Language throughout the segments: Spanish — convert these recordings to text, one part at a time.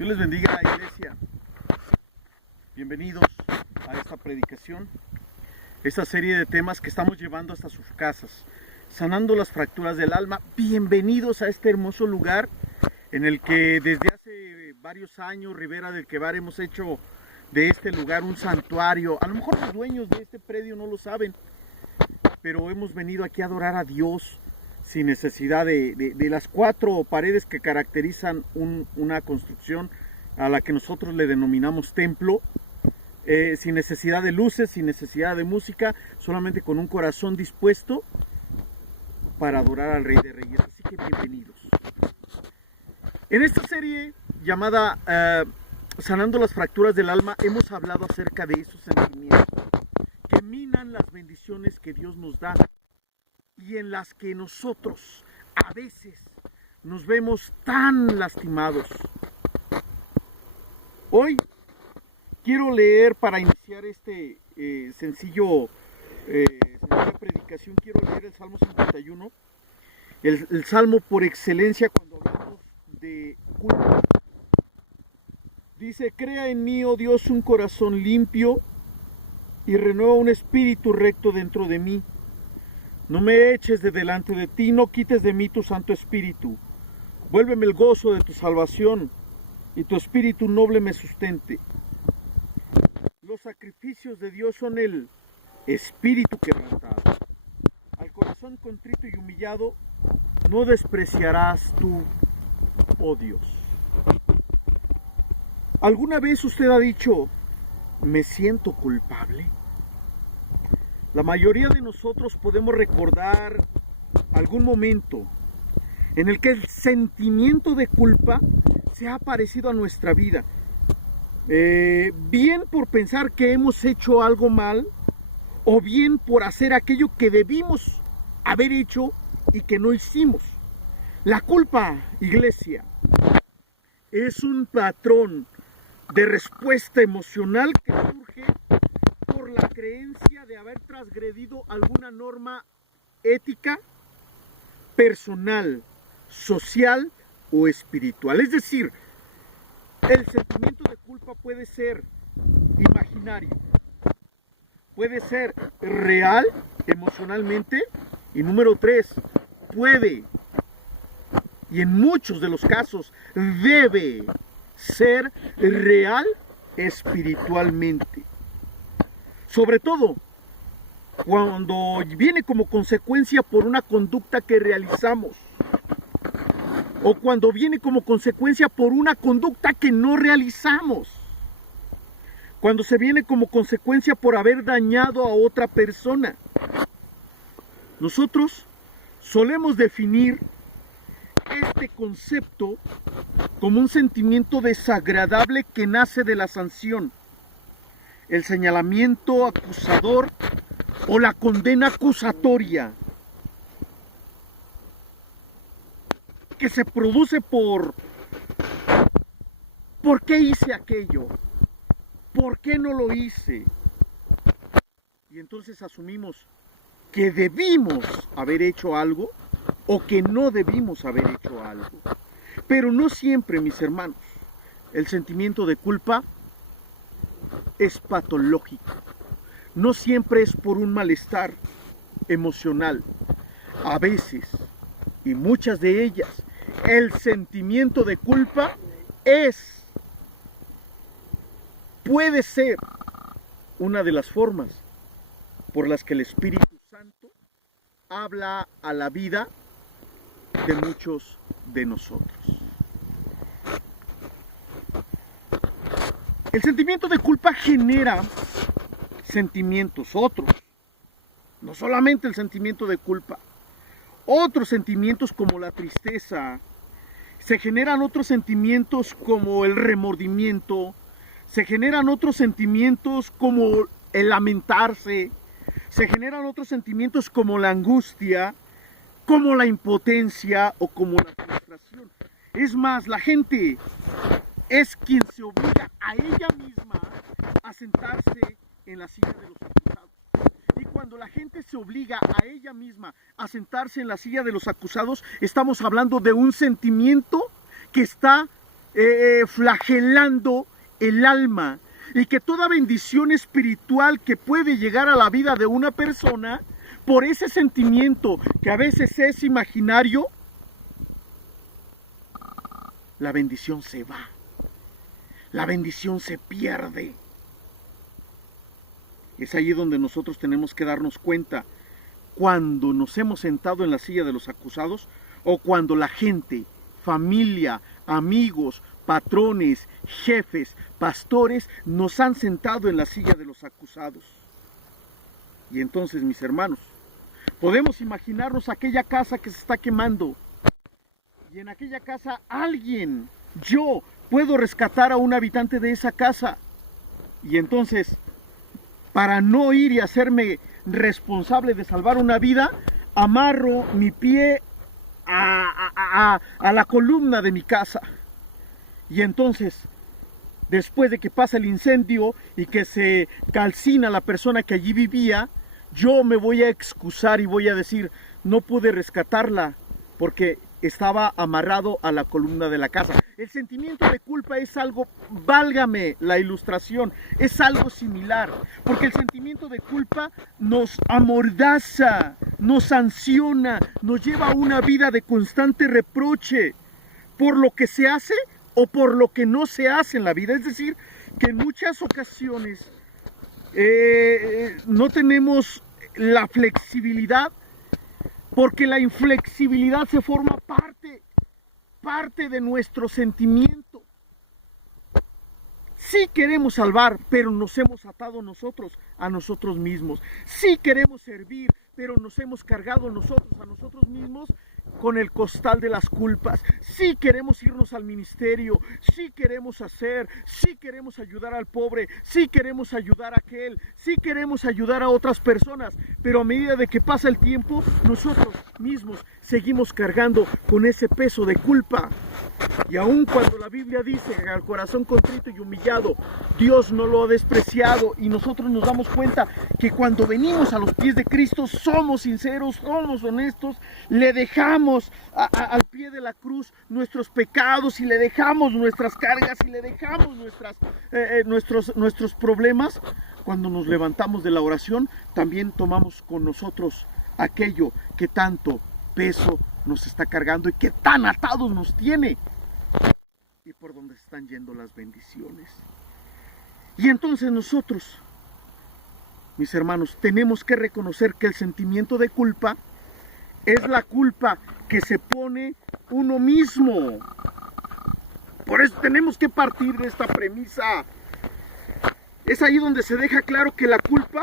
Dios les bendiga, iglesia. Bienvenidos a esta predicación, esta serie de temas que estamos llevando hasta sus casas, sanando las fracturas del alma. Bienvenidos a este hermoso lugar en el que desde hace varios años Ribera del Quebar hemos hecho de este lugar un santuario. A lo mejor los dueños de este predio no lo saben, pero hemos venido aquí a adorar a Dios sin necesidad de las cuatro paredes que caracterizan una construcción a la que nosotros le denominamos templo, sin necesidad de luces, sin necesidad de música, solamente con un corazón dispuesto para adorar al Rey de Reyes. Así que bienvenidos. En esta serie llamada Sanando las fracturas del alma, hemos hablado acerca de esos sentimientos que minan las bendiciones que Dios nos da y en las que nosotros a veces nos vemos tan lastimados. Hoy quiero leer, para iniciar este sencilla predicación, quiero leer el Salmo 51, el salmo por excelencia cuando hablamos de culpa. Dice: crea en mí, oh Dios, un corazón limpio y renueva un espíritu recto dentro de mí. No me eches de delante de ti, no quites de mí tu Santo Espíritu. Vuélveme el gozo de tu salvación y tu espíritu noble me sustente. Los sacrificios de Dios son el espíritu quebrantado. Al corazón contrito y humillado no despreciarás tú, oh Dios. ¿Alguna vez usted ha dicho: me siento culpable? La mayoría de nosotros podemos recordar algún momento en el que el sentimiento de culpa se ha aparecido a nuestra vida. Bien por pensar que hemos hecho algo mal, o bien por hacer aquello que debimos haber hecho y que no hicimos. La culpa, iglesia, es un patrón de respuesta emocional que surge por la creencia de haber transgredido alguna norma ética, personal, social o espiritual. Es decir, el sentimiento de culpa puede ser imaginario, puede ser real emocionalmente, y número 3, puede, y en muchos de los casos debe ser real espiritualmente. Sobre todo cuando viene como consecuencia por una conducta que realizamos, o cuando viene como consecuencia por una conducta que no realizamos, cuando se viene como consecuencia por haber dañado a otra persona. Nosotros solemos definir este concepto como un sentimiento desagradable que nace de la sanción, el señalamiento acusador o la condena acusatoria, que se produce ¿por qué hice aquello? ¿Por qué no lo hice? Y entonces asumimos que debimos haber hecho algo o que no debimos haber hecho algo. Pero no siempre, mis hermanos, el sentimiento de culpa es patológico. No siempre es por un malestar emocional. A veces, y muchas de ellas, el sentimiento de culpa puede ser una de las formas por las que el Espíritu Santo habla a la vida de muchos de nosotros. El sentimiento de culpa genera sentimientos, otros, no solamente el sentimiento de culpa, otros sentimientos como la tristeza, se generan otros sentimientos como el remordimiento, se generan otros sentimientos como el lamentarse, se generan otros sentimientos como la angustia, como la impotencia o como la frustración. Es más, la gente es quien se obliga a ella misma a sentarse en la silla de los acusados. Y cuando la gente se obliga a ella misma a sentarse en la silla de los acusados, estamos hablando de un sentimiento que está flagelando el alma, y que toda bendición espiritual que puede llegar a la vida de una persona, por ese sentimiento que a veces es imaginario, la bendición se va, la bendición se pierde. Es allí donde nosotros tenemos que darnos cuenta, cuando nos hemos sentado en la silla de los acusados, o cuando la gente, familia, amigos, patrones, jefes, pastores, nos han sentado en la silla de los acusados. Y entonces, mis hermanos, podemos imaginarnos aquella casa que se está quemando, y en aquella casa alguien, yo, puedo rescatar a un habitante de esa casa, y entonces, para no ir y hacerme responsable de salvar una vida, amarro mi pie a la columna de mi casa. Y entonces, después de que pasa el incendio y que se calcina la persona que allí vivía, yo me voy a excusar y voy a decir, no pude rescatarla porque estaba amarrado a la columna de la casa. El sentimiento de culpa es algo, válgame la ilustración, es algo similar, porque el sentimiento de culpa nos amordaza, nos sanciona, nos lleva a una vida de constante reproche por lo que se hace o por lo que no se hace en la vida. Es decir, que en muchas ocasiones no tenemos la flexibilidad, porque la inflexibilidad se forma parte de nuestro sentimiento. Sí queremos salvar, pero nos hemos atado nosotros a nosotros mismos. Sí queremos servir, pero nos hemos cargado nosotros a nosotros mismos con el costal de las culpas. Sí queremos irnos al ministerio, sí queremos hacer, sí queremos ayudar al pobre, sí queremos ayudar a aquel, sí queremos ayudar a otras personas, pero a medida de que pasa el tiempo, nosotros mismos seguimos cargando con ese peso de culpa. Y aun cuando la Biblia dice que al corazón contrito y humillado, Dios no lo ha despreciado, y nosotros nos damos cuenta que cuando venimos a los pies de Cristo somos sinceros, somos honestos, le dejamos al pie de la cruz nuestros pecados, y le dejamos nuestras cargas, y le dejamos nuestros problemas. Cuando nos levantamos de la oración, también tomamos con nosotros aquello que tanto peso nos está cargando y que tan atados nos tiene, y por donde están yendo las bendiciones. Y entonces nosotros, mis hermanos, tenemos que reconocer que el sentimiento de culpa es la culpa que se pone uno mismo. Por eso tenemos que partir de esta premisa. Es ahí donde se deja claro que la culpa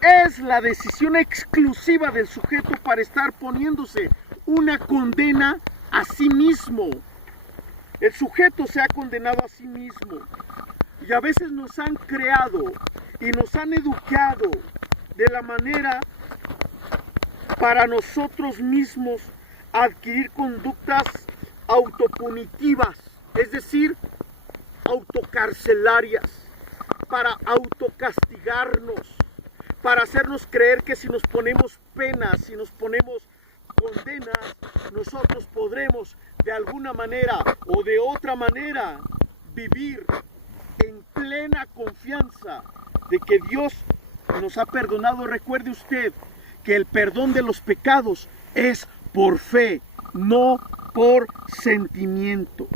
es la decisión exclusiva del sujeto para estar poniéndose una condena a sí mismo. El sujeto se ha condenado a sí mismo, y a veces nos han creado y nos han educado de la manera para nosotros mismos adquirir conductas autopunitivas, es decir, autocarcelarias, para autocastigarnos, para hacernos creer que si nos ponemos penas, si nos ponemos condenas, nosotros podremos de alguna manera o de otra manera vivir en plena confianza de que Dios nos ha perdonado. Recuerde usted que el perdón de los pecados es por fe, no por sentimiento.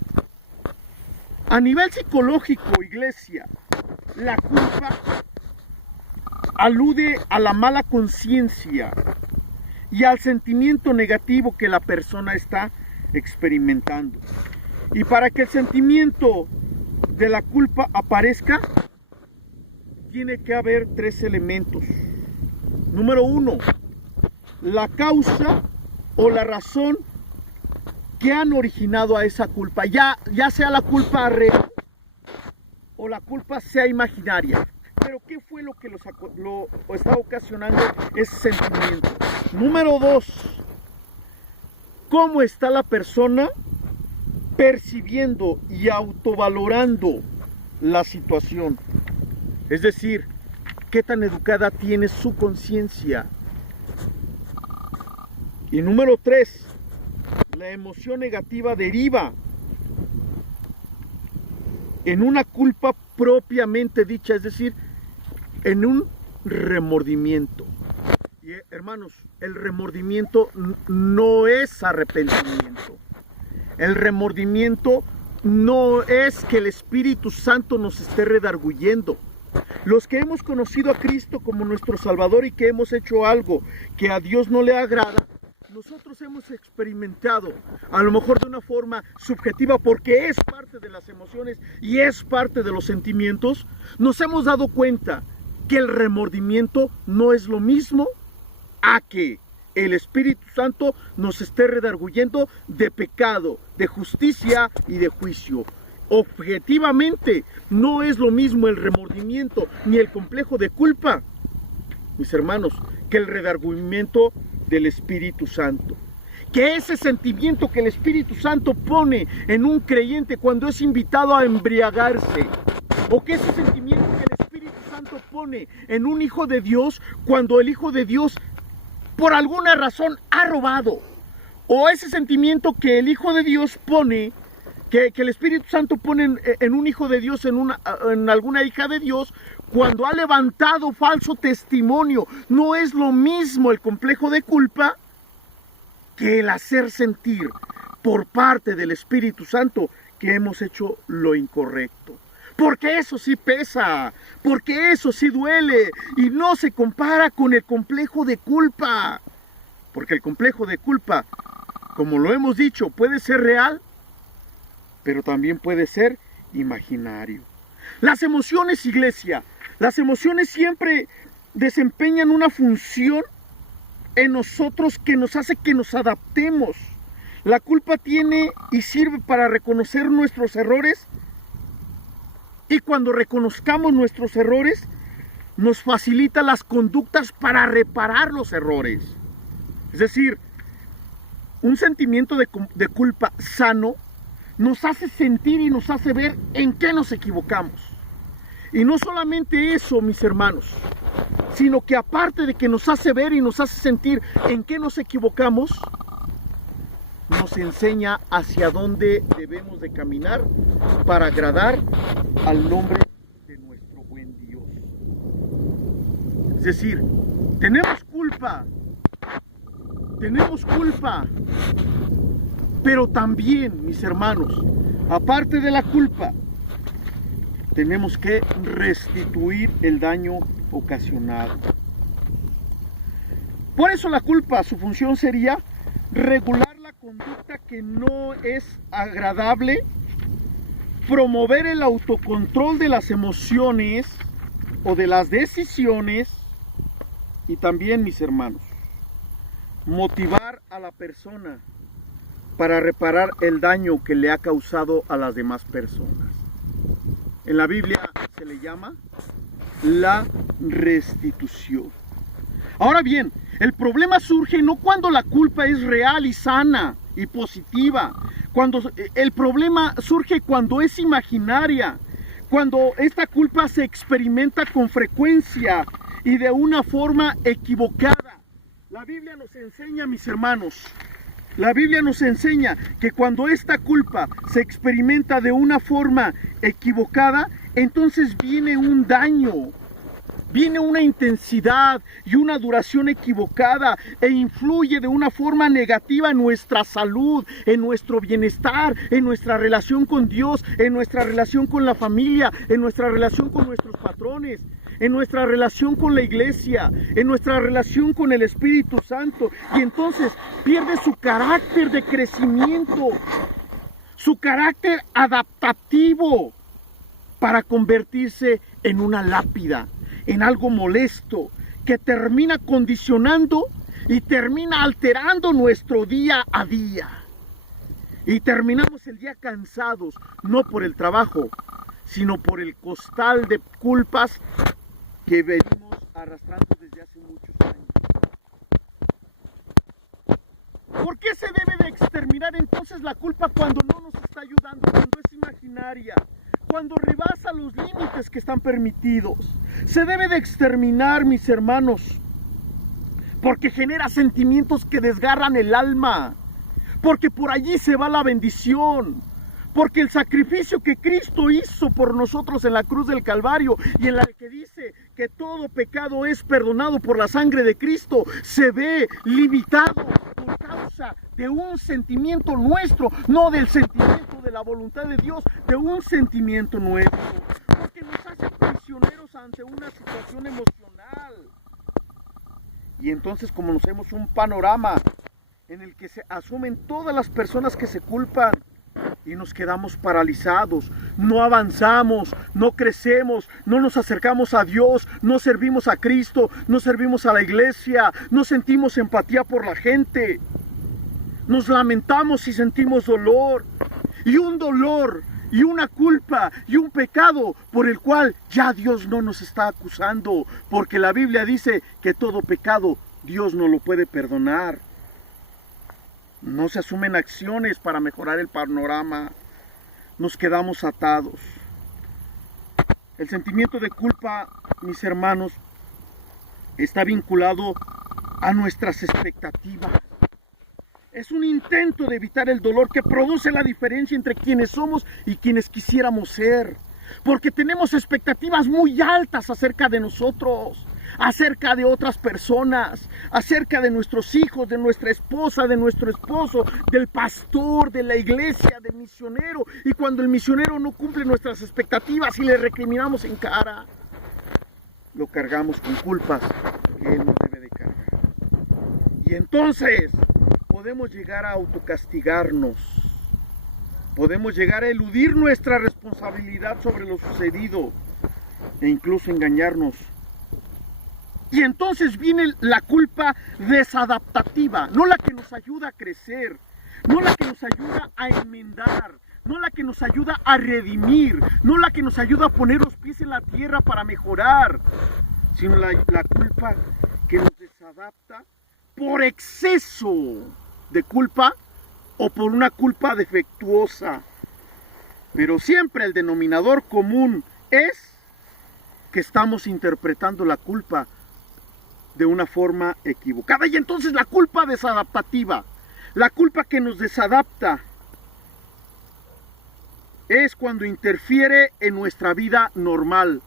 A nivel psicológico, iglesia, la culpa alude a la mala conciencia y al sentimiento negativo que la persona está experimentando. Y para que el sentimiento de la culpa aparezca, tiene que haber tres elementos. Número uno, la causa o la razón que han originado a esa culpa, ya sea la culpa real o la culpa sea imaginaria. Pero ¿qué fue lo que lo está ocasionando ese sentimiento? Número dos, ¿cómo está la persona percibiendo y autovalorando la situación? Es decir, ¿qué tan educada tiene su conciencia? Y número tres, la emoción negativa deriva en una culpa propiamente dicha, es decir, en un remordimiento. Y hermanos, el remordimiento no es arrepentimiento. El remordimiento no es que el Espíritu Santo nos esté redarguyendo. Los que hemos conocido a Cristo como nuestro Salvador y que hemos hecho algo que a Dios no le agrada, nosotros hemos experimentado, a lo mejor de una forma subjetiva, porque es parte de las emociones y es parte de los sentimientos, nos hemos dado cuenta que el remordimiento no es lo mismo a que el Espíritu Santo nos esté redarguyendo de pecado, de justicia y de juicio. Objetivamente no es lo mismo el remordimiento ni el complejo de culpa, mis hermanos, que el redarguyimiento del Espíritu Santo. Que ese sentimiento que el Espíritu Santo pone en un creyente cuando es invitado a embriagarse, o que ese sentimiento que el Espíritu Santo pone en un hijo de Dios cuando el hijo de Dios por alguna razón ha robado, o ese sentimiento que el hijo de Dios pone, que el Espíritu Santo pone en un hijo de Dios, en alguna hija de Dios, cuando ha levantado falso testimonio. No es lo mismo el complejo de culpa que el hacer sentir por parte del Espíritu Santo que hemos hecho lo incorrecto. Porque eso sí pesa, porque eso sí duele y no se compara con el complejo de culpa. Porque el complejo de culpa, como lo hemos dicho, puede ser real, pero también puede ser imaginario. Las emociones, iglesia, las emociones siempre desempeñan una función en nosotros que nos hace que nos adaptemos. La culpa tiene y sirve para reconocer nuestros errores, y cuando reconozcamos nuestros errores, nos facilita las conductas para reparar los errores. Es decir, un sentimiento de culpa sano nos hace sentir y nos hace ver en qué nos equivocamos. Y no solamente eso, mis hermanos, sino que aparte de que nos hace ver y nos hace sentir en qué nos equivocamos, nos enseña hacia dónde debemos de caminar para agradar al nombre de nuestro buen Dios. Es decir, tenemos culpa, pero también, mis hermanos, aparte de la culpa, tenemos que restituir el daño ocasionado. Por eso la culpa, su función sería regular la conducta que no es agradable, promover el autocontrol de las emociones o de las decisiones, y también, mis hermanos, motivar a la persona para reparar el daño que le ha causado a las demás personas. En la Biblia se le llama la restitución. Ahora bien, el problema surge no cuando la culpa es real y sana y positiva. El problema surge cuando es imaginaria, cuando esta culpa se experimenta con frecuencia y de una forma equivocada. La Biblia nos enseña, mis hermanos, la Biblia nos enseña que cuando esta culpa se experimenta de una forma equivocada, entonces viene un daño, viene una intensidad y una duración equivocada e influye de una forma negativa en nuestra salud, en nuestro bienestar, en nuestra relación con Dios, en nuestra relación con la familia, en nuestra relación con nuestros patrones, en nuestra relación con la iglesia, en nuestra relación con el Espíritu Santo, y entonces pierde su carácter de crecimiento, su carácter adaptativo, para convertirse en una lápida, en algo molesto, que termina condicionando y termina alterando nuestro día a día. Y terminamos el día cansados, no por el trabajo, sino por el costal de culpas que venimos arrastrando desde hace muchos años. ¿Por qué se debe de exterminar entonces la culpa cuando no nos está ayudando, cuando es imaginaria, cuando rebasa los límites que están permitidos? Se debe de exterminar, mis hermanos, porque genera sentimientos que desgarran el alma, porque por allí se va la bendición, Porque el sacrificio que Cristo hizo por nosotros en la cruz del Calvario y en la que dice que todo pecado es perdonado por la sangre de Cristo, se ve limitado por causa de un sentimiento nuestro, no del sentimiento de la voluntad de Dios, de un sentimiento nuestro. Porque nos hace prisioneros ante una situación emocional. Y entonces conocemos un panorama en el que se asumen todas las personas que se culpan y nos quedamos paralizados, no avanzamos, no crecemos, no nos acercamos a Dios, no servimos a Cristo, no servimos a la iglesia, no sentimos empatía por la gente, nos lamentamos y sentimos dolor, y un dolor, y una culpa, y un pecado por el cual ya Dios no nos está acusando, porque la Biblia dice que todo pecado Dios no lo puede perdonar. No se asumen acciones para mejorar el panorama. Nos quedamos atados. El sentimiento de culpa, mis hermanos, está vinculado a nuestras expectativas. Es un intento de evitar el dolor que produce la diferencia entre quienes somos y quienes quisiéramos ser. Porque tenemos expectativas muy altas acerca de nosotros, acerca de otras personas, acerca de nuestros hijos, de nuestra esposa, de nuestro esposo, del pastor, de la iglesia, del misionero. Y cuando el misionero no cumple nuestras expectativas y le recriminamos en cara, lo cargamos con culpas que él no debe de cargar. Y entonces podemos llegar a autocastigarnos, podemos llegar a eludir nuestra responsabilidad sobre lo sucedido e incluso engañarnos. Y entonces viene la culpa desadaptativa, no la que nos ayuda a crecer, no la que nos ayuda a enmendar, no la que nos ayuda a redimir, no la que nos ayuda a poner los pies en la tierra para mejorar, sino la culpa que nos desadapta por exceso de culpa o por una culpa defectuosa. Pero siempre el denominador común es que estamos interpretando la culpa de una forma equivocada. Y entonces la culpa desadaptativa, la culpa que nos desadapta, es cuando interfiere en nuestra vida normal.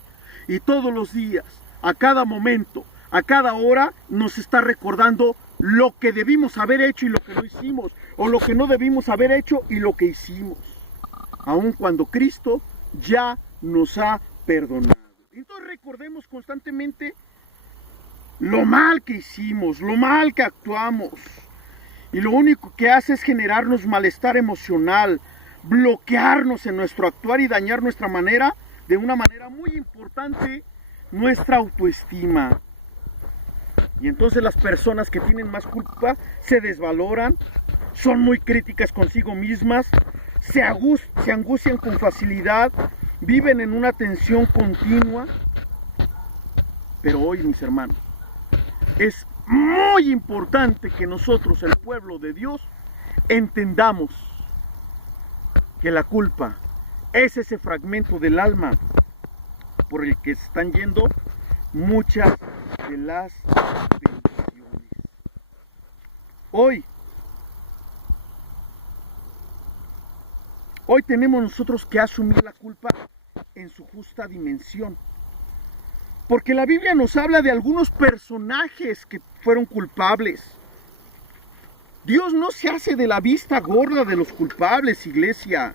Y todos los días, a cada momento, a cada hora, nos está recordando lo que debimos haber hecho y lo que no hicimos, o lo que no debimos haber hecho y lo que hicimos, aun cuando Cristo ya nos ha perdonado. Entonces recordemos constantemente lo mal que hicimos, lo mal que actuamos, y lo único que hace es generarnos malestar emocional, bloquearnos en nuestro actuar y dañar nuestra manera, de una manera muy importante, nuestra autoestima. Y entonces las personas que tienen más culpa se desvaloran, son muy críticas consigo mismas, se angustian con facilidad, viven en una tensión continua. Pero hoy, mis hermanos, es muy importante que nosotros, el pueblo de Dios, entendamos que la culpa es ese fragmento del alma por el que están yendo muchas de las bendiciones. Hoy tenemos nosotros que asumir la culpa en su justa dimensión. Porque la Biblia nos habla de algunos personajes que fueron culpables. Dios no se hace de la vista gorda de los culpables, iglesia.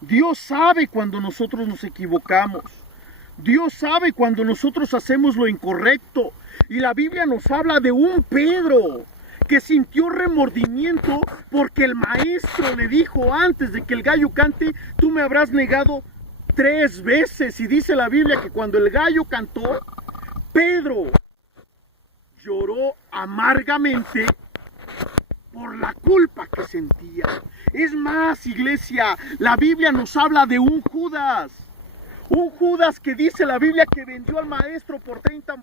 Dios sabe cuando nosotros nos equivocamos. Dios sabe cuando nosotros hacemos lo incorrecto. Y la Biblia nos habla de un Pedro que sintió remordimiento porque el maestro le dijo antes de que el gallo cante, tú me habrás negado 3 veces. Y dice la Biblia que cuando el gallo cantó, Pedro lloró amargamente por la culpa que sentía. Es más, iglesia, la Biblia nos habla de un Judas que dice la Biblia que vendió al maestro por 30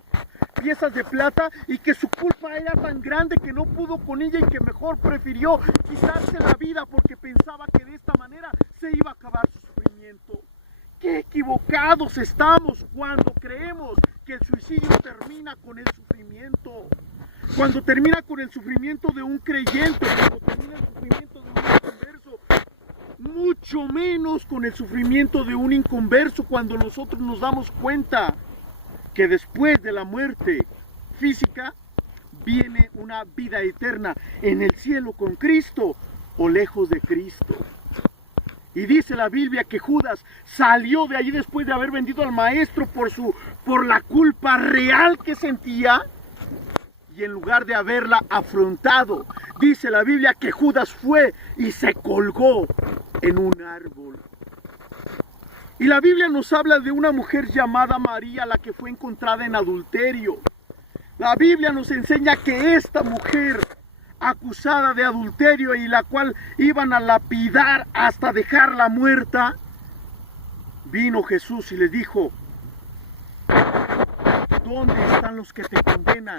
piezas de plata y que su culpa era tan grande que no pudo con ella y que mejor prefirió quitarse la vida porque pensaba que de esta manera se iba a acabar su sufrimiento. ¡Qué equivocados estamos cuando creemos que el suicidio termina con el sufrimiento! Cuando termina con el sufrimiento de un creyente, cuando termina el sufrimiento de un converso, mucho menos con el sufrimiento de un inconverso, cuando nosotros nos damos cuenta que después de la muerte física viene una vida eterna en el cielo con Cristo o lejos de Cristo. Y dice la Biblia que Judas salió de allí después de haber vendido al maestro por la culpa real que sentía, y en lugar de haberla afrontado, dice la Biblia que Judas fue y se colgó en un árbol. Y la Biblia nos habla de una mujer llamada María, la que fue encontrada en adulterio. La Biblia nos enseña que esta mujer, acusada de adulterio y la cual iban a lapidar hasta dejarla muerta, vino Jesús y les dijo: ¿dónde están los que te condenan?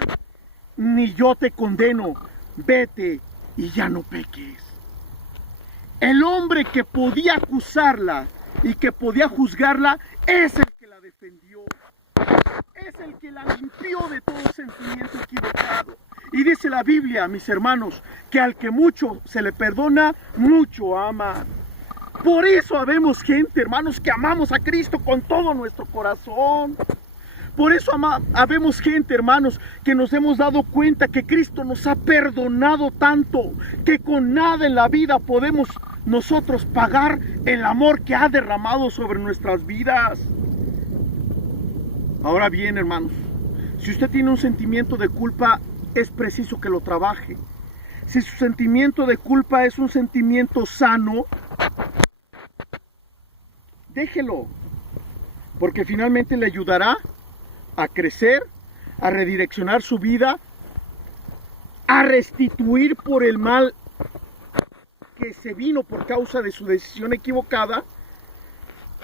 Ni yo te condeno, vete y ya no peques. El hombre que podía acusarla y que podía juzgarla es el que la defendió, es el que la limpió de todo sentimiento equivocado. Y dice la Biblia, mis hermanos, que al que mucho se le perdona, mucho ama. Por eso habemos gente, hermanos, que amamos a Cristo con todo nuestro corazón. Por eso habemos gente, hermanos, que nos hemos dado cuenta que Cristo nos ha perdonado tanto, que con nada en la vida podemos nosotros pagar el amor que ha derramado sobre nuestras vidas. Ahora bien, hermanos, si usted tiene un sentimiento de culpa, es preciso que lo trabaje. Si su sentimiento de culpa es un sentimiento sano, déjelo, porque finalmente le ayudará a crecer, a redireccionar su vida, a restituir por el mal que se vino por causa de su decisión equivocada.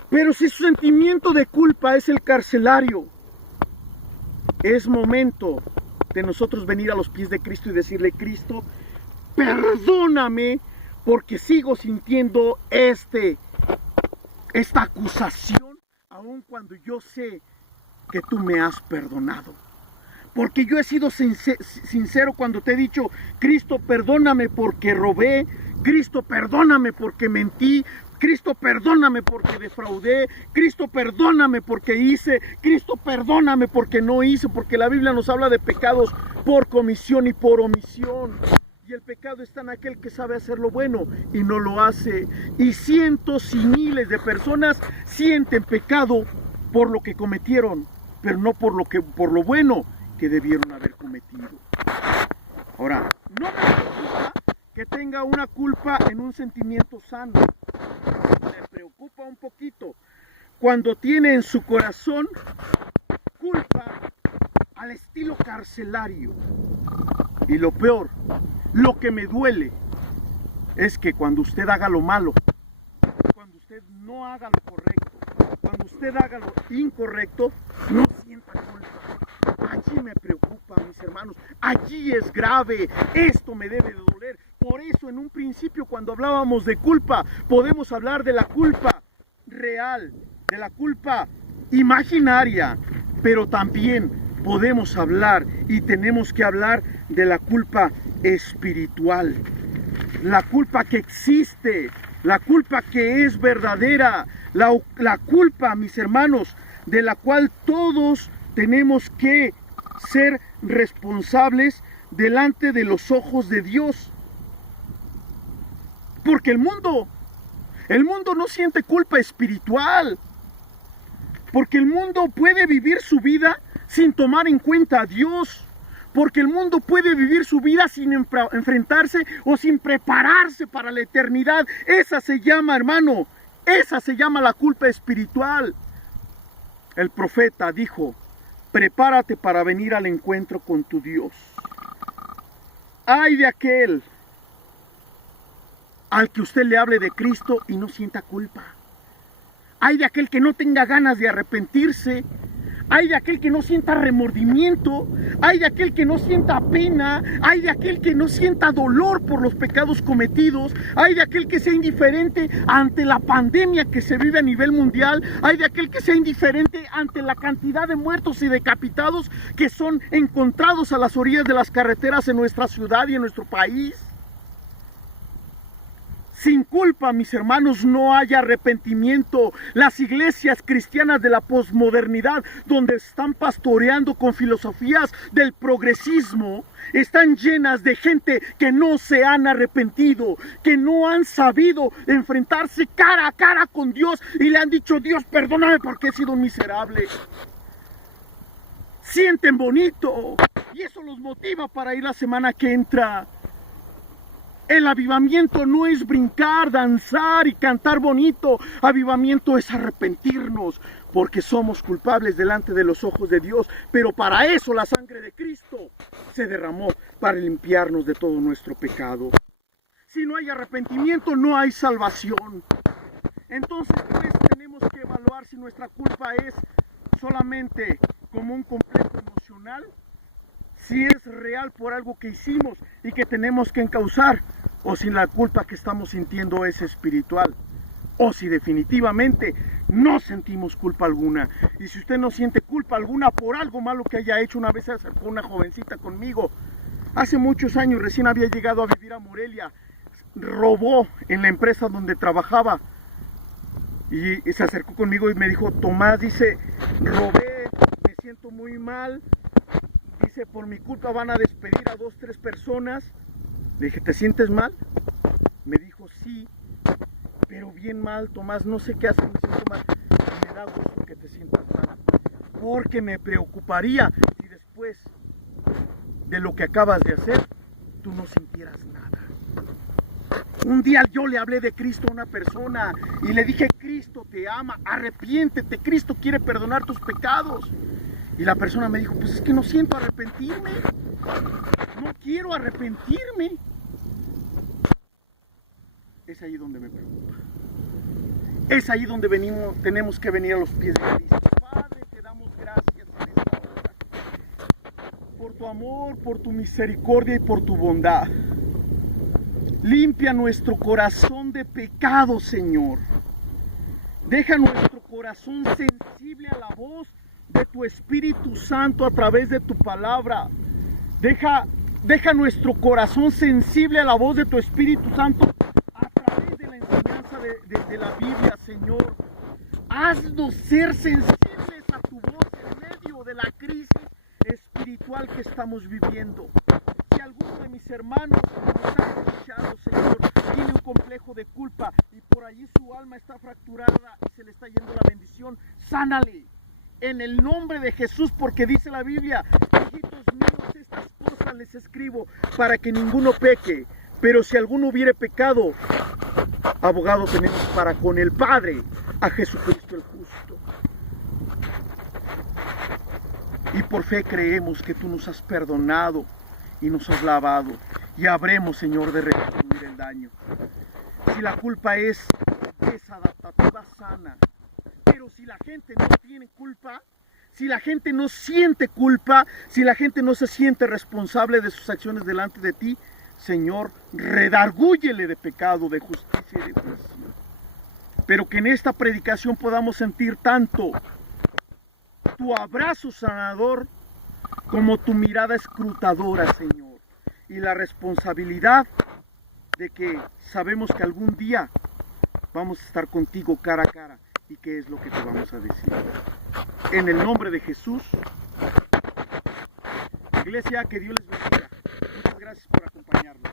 Pero si su sentimiento de culpa es el carcelario, es momento de nosotros venir a los pies de Cristo y decirle: Cristo, perdóname porque sigo sintiendo esta acusación, aun cuando yo sé que tú me has perdonado. Porque yo he sido sincero cuando te he dicho: Cristo, perdóname porque robé, Cristo, perdóname porque mentí, Cristo, perdóname porque defraudé, Cristo, perdóname porque hice, Cristo, perdóname porque no hice, porque la Biblia nos habla de pecados por comisión y por omisión. Y el pecado está en aquel que sabe hacer lo bueno y no lo hace. Y cientos y miles de personas sienten pecado por lo que cometieron, pero no por lo bueno que debieron haber cometido. Ahora, no me preocupa que tenga una culpa en un sentimiento sano. Me preocupa un poquito cuando tiene en su corazón culpa al estilo carcelario. Y lo peor, lo que me duele, es que cuando usted haga lo malo, cuando usted no haga lo correcto, cuando usted haga lo incorrecto, no sienta culpa. Allí me preocupa, mis hermanos. Allí es grave. Esto me debe de doler. Por eso, en un principio, cuando hablábamos de culpa, podemos hablar de la culpa real, de la culpa imaginaria, pero también podemos hablar y tenemos que hablar de la culpa espiritual. La culpa que existe, la culpa que es verdadera, la culpa, mis hermanos, de la cual todos tenemos que ser responsables delante de los ojos de Dios. Porque el mundo no siente culpa espiritual. Porque el mundo puede vivir su vida sin tomar en cuenta a Dios. Porque el mundo puede vivir su vida sin enfrentarse o sin prepararse para la eternidad. Esa se llama, hermano, esa se llama la culpa espiritual. El profeta dijo: prepárate para venir al encuentro con tu Dios. Ay de aquel al que usted le hable de Cristo y no sienta culpa. Ay de aquel que no tenga ganas de arrepentirse. Ay de aquel que no sienta remordimiento. Ay de aquel que no sienta pena. Ay de aquel que no sienta dolor por los pecados cometidos. Ay de aquel que sea indiferente ante la pandemia que se vive a nivel mundial. Ay de aquel que sea indiferente ante la cantidad de muertos y decapitados que son encontrados a las orillas de las carreteras en nuestra ciudad y en nuestro país. Sin culpa, mis hermanos, no hay arrepentimiento. Las iglesias cristianas de la posmodernidad, donde están pastoreando con filosofías del progresismo, están llenas de gente que no se han arrepentido, que no han sabido enfrentarse cara a cara con Dios y le han dicho: Dios, perdóname porque he sido un miserable. Sienten bonito y eso los motiva para ir la semana que entra. El avivamiento no es brincar, danzar y cantar bonito. Avivamiento es arrepentirnos, porque somos culpables delante de los ojos de Dios. Pero para eso la sangre de Cristo se derramó, para limpiarnos de todo nuestro pecado. Si no hay arrepentimiento, no hay salvación. Entonces, pues, tenemos que evaluar si nuestra culpa es solamente como un complejo emocional, si es real por algo que hicimos y que tenemos que encauzar, o si la culpa que estamos sintiendo es espiritual, o si definitivamente no sentimos culpa alguna. Y si usted no siente culpa alguna por algo malo que haya hecho, una vez se acercó una jovencita conmigo, hace muchos años, recién había llegado a vivir a Morelia, robó en la empresa donde trabajaba, y se acercó conmigo y me dijo: Tomás, dice, robé, me siento muy mal, dice, por mi culpa van a despedir a 2, 3 personas. Le dije: ¿te sientes mal? Me dijo: sí, pero bien mal, Tomás, no sé qué hacer, me siento mal. Y me da gusto que te sientas mal, porque me preocuparía si después de lo que acabas de hacer, tú no sintieras nada. Un día yo le hablé de Cristo a una persona y le dije: Cristo te ama, arrepiéntete, Cristo quiere perdonar tus pecados. Y la persona me dijo: pues es que no siento arrepentirme, no quiero arrepentirme. Es ahí donde me preocupa. Es ahí donde tenemos que venir a los pies de Cristo. Padre, te damos gracias en esta hora por tu amor, por tu misericordia y por tu bondad. Limpia nuestro corazón de pecado, Señor. Deja nuestro corazón sensible a la voz de tu Espíritu Santo a través de tu palabra. Deja nuestro corazón sensible a la voz de tu Espíritu Santo a través de la enseñanza de la Biblia, Señor. Haznos ser sensibles a tu voz en medio de la crisis espiritual que estamos viviendo. Si alguno de mis hermanos nos ha escuchado, Señor, tiene un complejo de culpa y por allí su alma está fracturada y se le está yendo la bendición, sánale en el nombre de Jesús, porque dice la Biblia: hijitos míos, estas cosas les escribo para que ninguno peque, pero si alguno hubiere pecado, abogado tenemos para con el Padre, a Jesucristo el justo. Y por fe creemos que tú nos has perdonado y nos has lavado, y habremos, Señor, de restituir el daño. Si la culpa es desadaptativa, sana. Pero si la gente no tiene culpa, si la gente no siente culpa, si la gente no se siente responsable de sus acciones delante de ti, Señor, redargúyele de pecado, de justicia y de juicio. Pero que en esta predicación podamos sentir tanto tu abrazo sanador como tu mirada escrutadora, Señor, y la responsabilidad de que sabemos que algún día vamos a estar contigo cara a cara. ¿Y qué es lo que te vamos a decir? En el nombre de Jesús. Iglesia, que Dios les bendiga. Muchas gracias por acompañarnos.